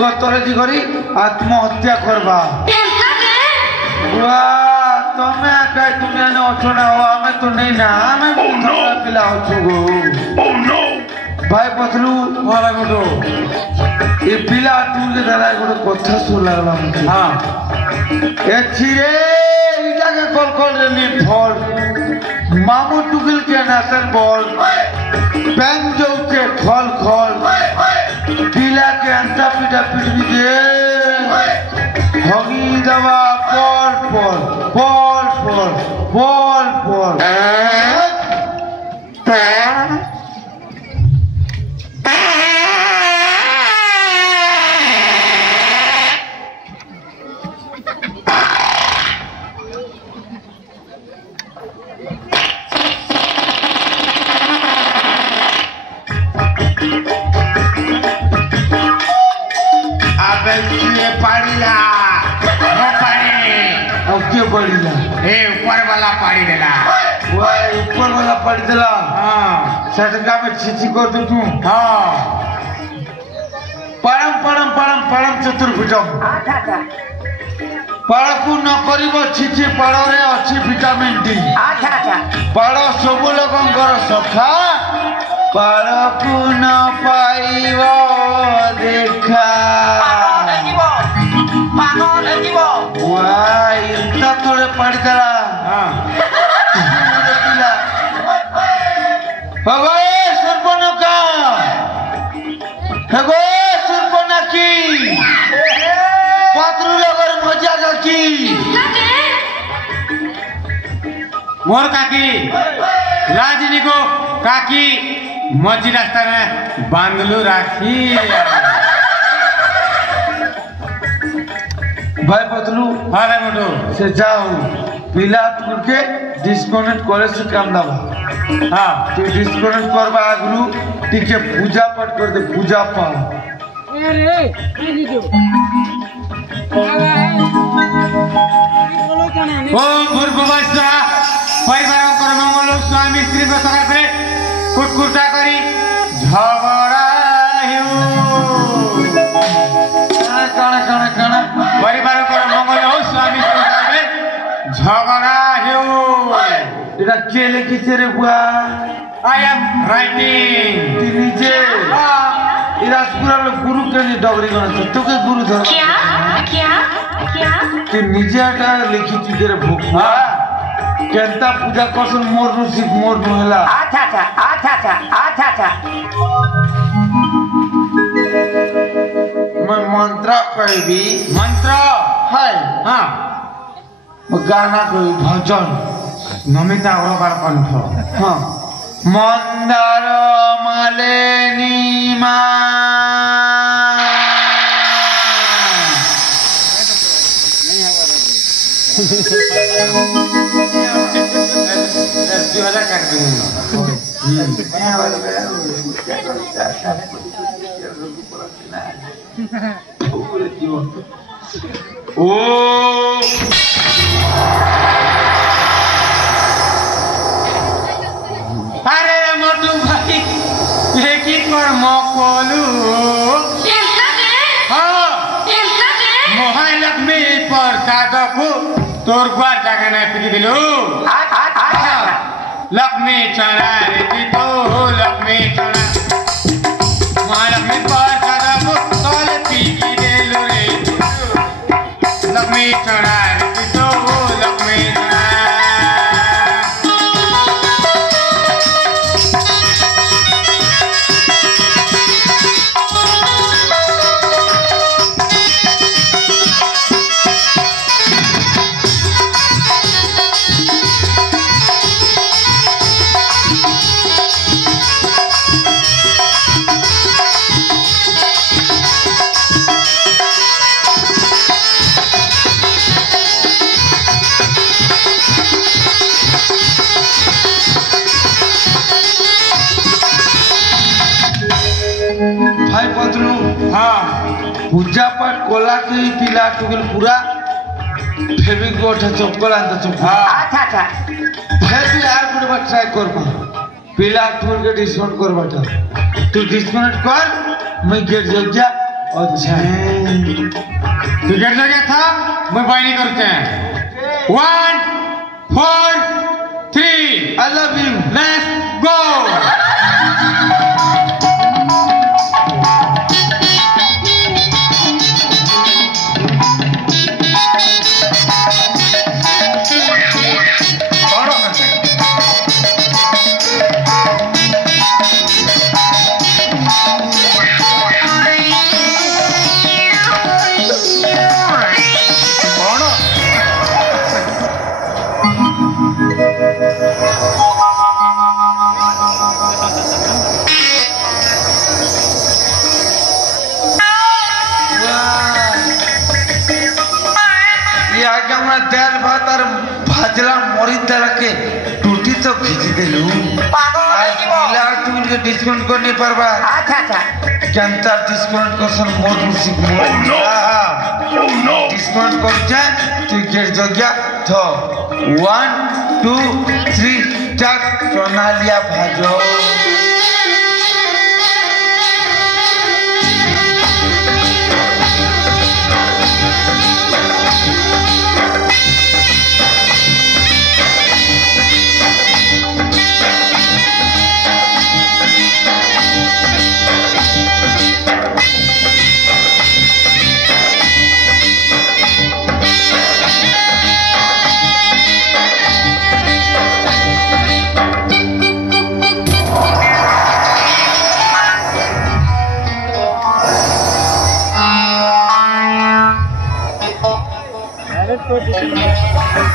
गतरेजी करी आत्महत्या करबा तमे कई दुनिया ने अछना हो हमें तो नहीं ना हमें थोड़ा पिला हो गो भाई पतलू वाला गोटो ये पिला टूर के दादा गोटो कथा सुन लागला मुझे हां ए छिरे इटा के कल रे फल मामू टुकिल के नासन बॉल बैंक जो के खल पिला के अंता पिटा पिट दे हगी दवा बॉल ऊपर वाला पाड़ी देला हां सटका में छिची कर दू तू हां परम चतुर्भुजम अच्छा पाड़कू न करिबो छिची पाड़ रे अछि विटामिन डी अच्छा पाड़ सब लोगंकर सखा पाड़कू न पाइबो देखा पागल जीवो वाई इतना थोड़े पाड़ी देला हां भगवान सुरपनका हेगो सुरपनकी पात्रु लगन मजा की मोर काकी राजनी को काकी मजी रास्ता में बांधलू राखी भाई पतलू हाँ रे मोटो से जाओ पिला के डिस्कनेक्ट करे से काम दावा हाँ तो डिस्कनेक्ट करबा आगरू टिके पूजा पाठ कर दे पूजा पाठ अरे ये जो ओम भूर्भुवस्सुः परिवारंकर मंगल स्वामी स्त्री को सकाळ करे कुटकुटा करी झगड़ा कण परिवारंकर मंगल हो स्वामी स्त्री को सकाळ करे झगड़ा इरा के लिखिছে रे बुआ आई एम राइटिंग ती नीचे इरा पूरा गुरु के नहीं डगरी गण तो के गुरु धर क्या ती नीचे आटा लिखिছি रे भूखा केंता पूजा करसन मोर नु सिख मोर नु हला अच्छा मैं मंत्र कहबी मंत्र है हां गाना कोई भजन नमिता अग्रवाल कंठ हाँ मंदार मालिनी मा ओ अरे मोटू भाई लेकिन पर मकोलू हाँ महालक्ष्मी प्रसाद को तोर गुआर जाके नहीं पी दिलू लक्ष्मी चढ़ा रे तो लक्ष्मी चढ़ा महालक्ष्मी प्रसाद को तोल पी दिलू रे लक्ष्मी चढ़ा रे तो लक्ष्मी भाई पतलू हाँ पूजा पाठ कोला के पिला टुकल पूरा फेविक गोठा चप्पल आंता चप्पल अच्छा भाई तू यार गुड बात ट्राई कर पा पिला टुकल के डिस्काउंट कर बाटा तू डिस्काउंट कर मैं गेट जग जा अच्छा टिकट जगह था मैं बाई नहीं करते हैं 1 4 3 I love you let's go दाल भात और भाजला मरी तरह के टूटी तो खींच दिलू पिला टूल के डिस्काउंट कर नहीं परबा अच्छा केंता डिस्काउंट कर सन मोर मुसिक मोर डिस्काउंट कर जा टिकट जगह थो 1 2 3 स्टार्ट सोनालिया भाजो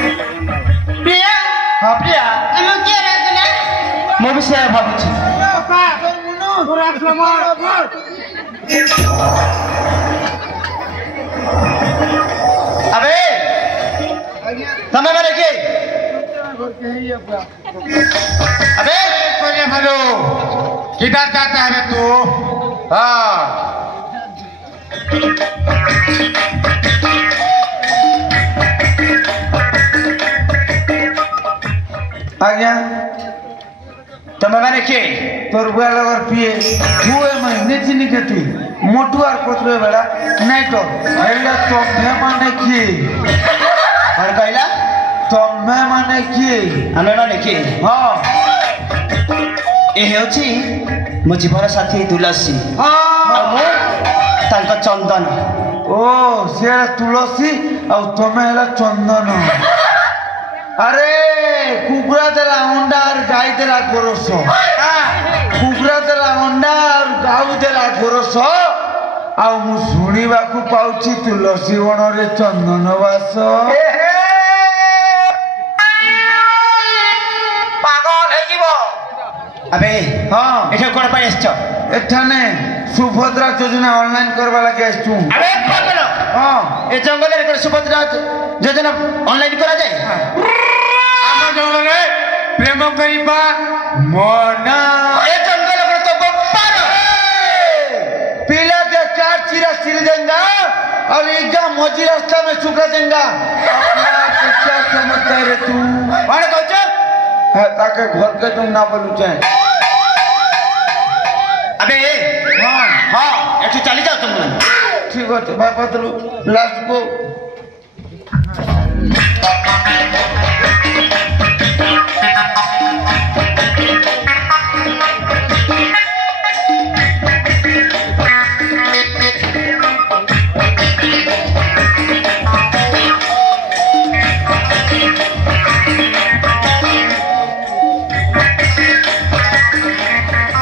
प्रिया हाँ प्रिया तुम क्या रहते मैं भी शेयर भाभी अबे समय में देखिए अबे कोने हेलो किधर जाता है बे तू हाँ आज्ञा तब मैंने के तोर बुआ लगकर पिए हुए महीने चीनी खेती मोटू और पतलू बेड़ा नहीं तो हेला तुम्हें माने की और कहला तुम्हें माने की हमें माने की हाँ ए हेउची मो जीवन साथी तुलसी हाँ तांको चंदन ओ से तुलसी और तुम्हें हेला चंदन अरे कुकुरा तेरा अंडा और गाय तेरा गोरस कुकुरा तेरा अंडा और गाऊ तेरा गोरस आउ मु शुणिबा को पाउची तुलसी वन रे चंदन वास पागल हे जीवो अबे हाँ एठे कोन पाई आछो एठाने सुभद्रा योजना ऑनलाइन करवा लगे आछू अबे पागल हाँ ए जंगल रे सुभद्रा योजना ऑनलाइन करा जाए ଆମ ଜଙ୍ଗଲରେ ପ୍ରେମ କରିବା ମନା ए जंगल पर तो बप्पर पीला के चार चिरा सिर देंगा और ईगा मोजी रास्ता में सुखा देंगा अपना क्या समझता है रे तू कौन कहछ है ताके घर के तुम ना बोलू चाहे अबे हाँ हां एठे चली जाओ तुम ठीक है भाई पतलू लास्ट को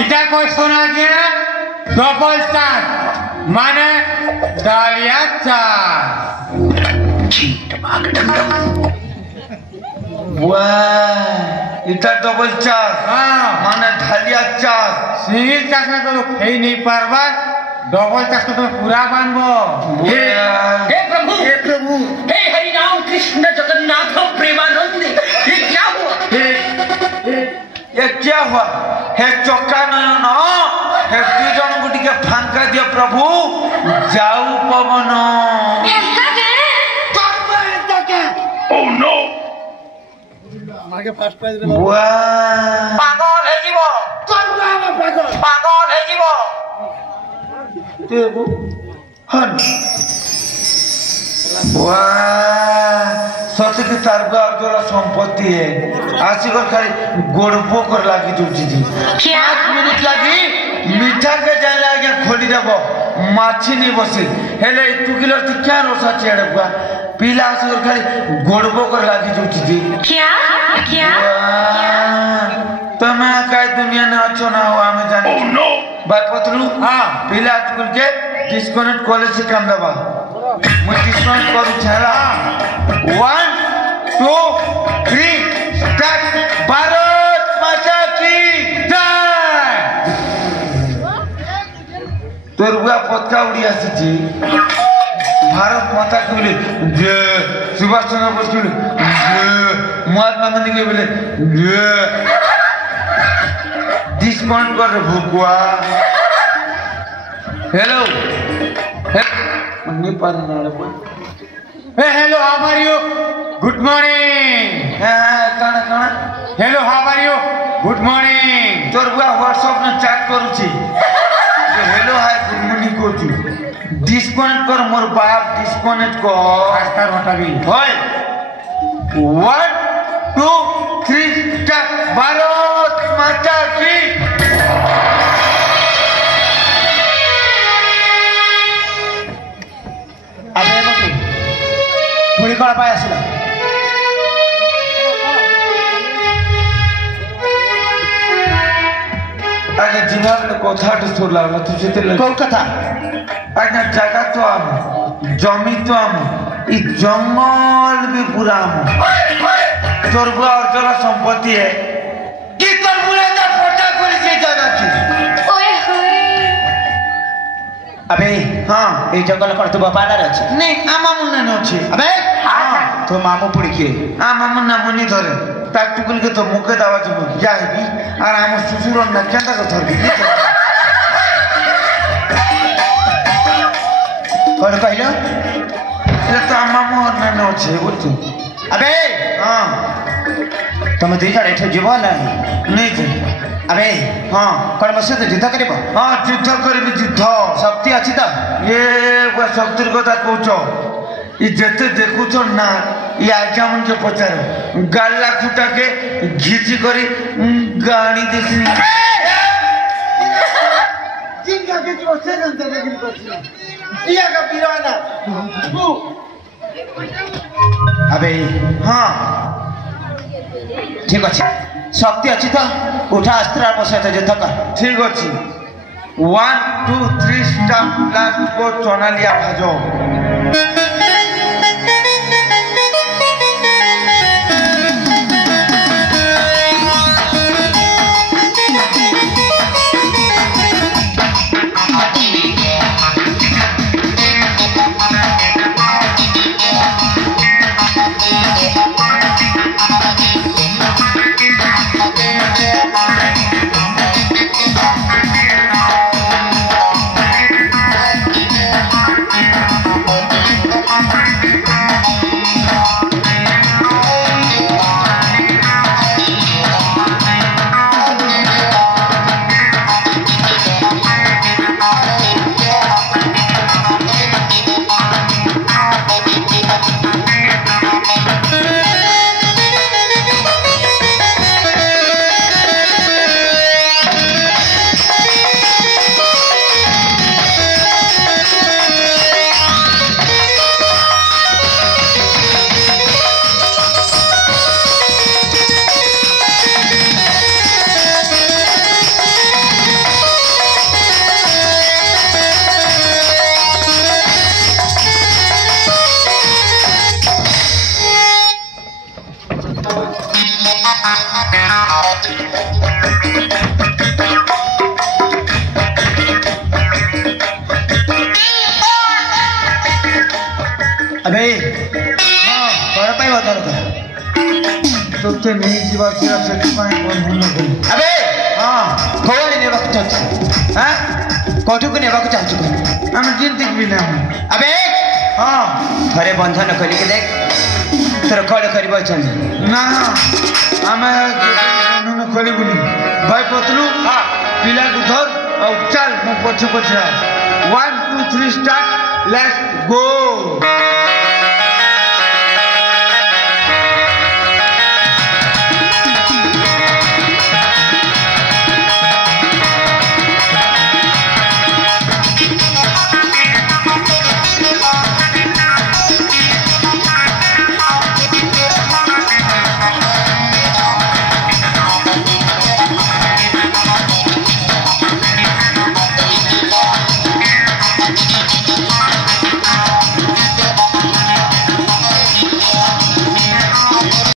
इटा कोई सुना गया डबल स्टार माने डालिया चार वाह इटा डबल चार हाँ माने ढालिया चार सिंगल चास में तो खेई नहीं पारबा डबल चास तो पूरा बांधबो हे प्रभु हे हरि राम कृष्ण जगन्नाथ प्रेमानंद ये क्या हुआ ये क्या हुआ हे चौका नयन हे दी जन को टिके फांका दियो प्रभु जाऊ पवन ओह नो वाह पागल है जीवो पागल है जीवो देबो हन वाह सत्य के तारका जोला संपत्ति है आसी कर खाली गोड़पो कर लागी जुची जी 5 मिनट लागी मीठा के जाने आगे खोली देबो माछी नहीं बसी हेले तू किलो तू क्या रोसा चेड़े बुआ पीला आसी कर खाली गोड़पो कर लागी जुची जी क्या क्या તમે કઈ દુનિયા ને અચો ના હો અમે જાણી ભાઈ પતલુ હા પીલા સ્કૂલ કે ડિસ્કનેક્ટ કોલેજ से काम दबा मैं डिस्कनेक्ट करू छला 1 2 3 स्टार्ट भारत माता की जय तोरबा पत्का उड़ी आसी भारत माता की बोले जय सुभाष चंद्र बोस की बोले जय महात्मा गांधी के बोले जय डिस्काउंट कर भुकुआ हेलो नहीं पानी ना रे Hey, hello, how are you? Good morning. काना काना Hello, how are you? Good morning. तोर बुआ व्हाट्सएप में चैट करू छी हेलो हाय गुड मॉर्निंग को छी डिस्काउंट कर मोर बाप डिस्काउंट को आस्था हटाबी होय 1 2 3 स्टार्ट भारत माता की अबे मत पुरी कळा पाय असला आगे जीवन में कोठा तो सुर लागला तुझे ते कोण कथा आगे जगह तो आम जमी तो आम ई जंगल भी पूरा आम तोर बुआ और तोरा संपत्ति है कि तोर बुआ ता फोटा कर से जगह की ओए होए अबे हां ए जंगल कर तू बापा ना रहछ नहीं आमा मुन्ना न अछि अबे हां तो मामू पुड़ी के आमा मुन्ना मुनि धरे टाकटुकुल के तो मुके दावा जब जाएगी और आम ससुर न केंदा को धरबी कोण कहलो ये तो आमा मोर न अछि बुझू अबे हां तुम दुई जण एठे जीव ना नहीं थे अबे हां कोण मसे तो युद्ध करिबो हां युद्ध करबी युद्ध शक्ति अछि त ये वो शक्तिर कथा कहछो ई जते देखुछो ना ये आज्ञा मन के पचारो गाला खुटा के घिची करी गाड़ी देसी जिनका के जो से गंदे लेकिन पछिया दिया का पीराना अबे हां ठीक अछि शक्ति अछि त उठा अस्त्र और मसे तो युद्ध कर ठीक अछि 1 2 3 स्टार्ट लास्ट को चोना लिया भाजो अबे हां कोण पाई बदल कर तो ते नहीं जीवा तेरा से पाए कोन होने को अबे हां कोण ने वक्त छ हां कोठु को ने वक्त चाहछु हम जिंदगी भी ना अबे हां थरे बंधन खोली के देख तोर कोड करबो छन ना हमें नून खोली बुनी भाई पतलू हां पिला को धर और चल मो पछे पछे 1 2 3 स्टार्ट Let's go.